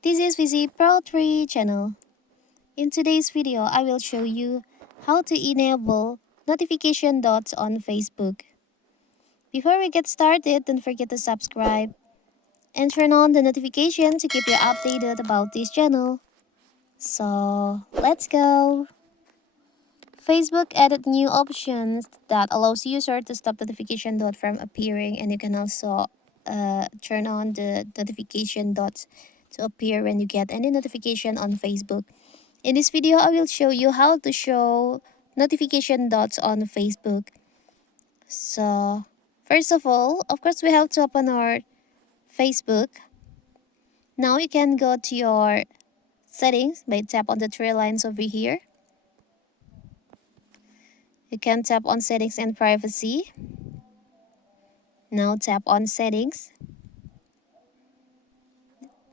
This is Vizi Pro 3 channel. In today's video, I will show you how to enable notification dots on Facebook. Before we get started, don't forget to subscribe and turn on the notification to keep you updated about this channel. So, let's go! Facebook added new options that allows user to stop notification dot from appearing, and you can also turn on the notification dots to appear when you get any notification on Facebook. In this video, I will show you how to show notification dots on Facebook. So, first of all, of course, we have to open our Facebook. Now you can go to your settings by tap on the three lines over here. You can tap on settings and privacy. Now tap on settings.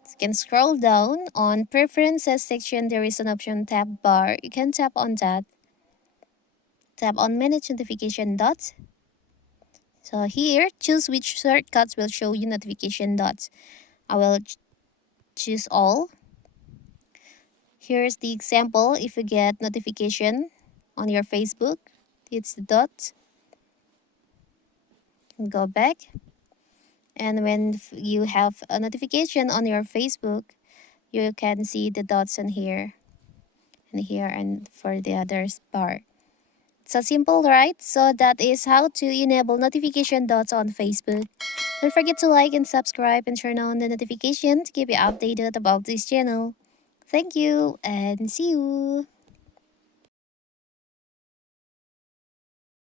You can scroll down on preferences section. There is an option tab bar. You can tap on that. Tap on manage notification dots. So here, choose which shortcuts will show you notification dots. I will choose all. Here's the example. If you get notification on your Facebook, it's the dot. Go back. And when you have a notification on your Facebook, you can see the dots in here and for the others bar. So simple, right? So that is how to enable notification dots on Facebook. Don't forget to like and subscribe and turn on the notification to keep you updated about this channel. Thank you and see you.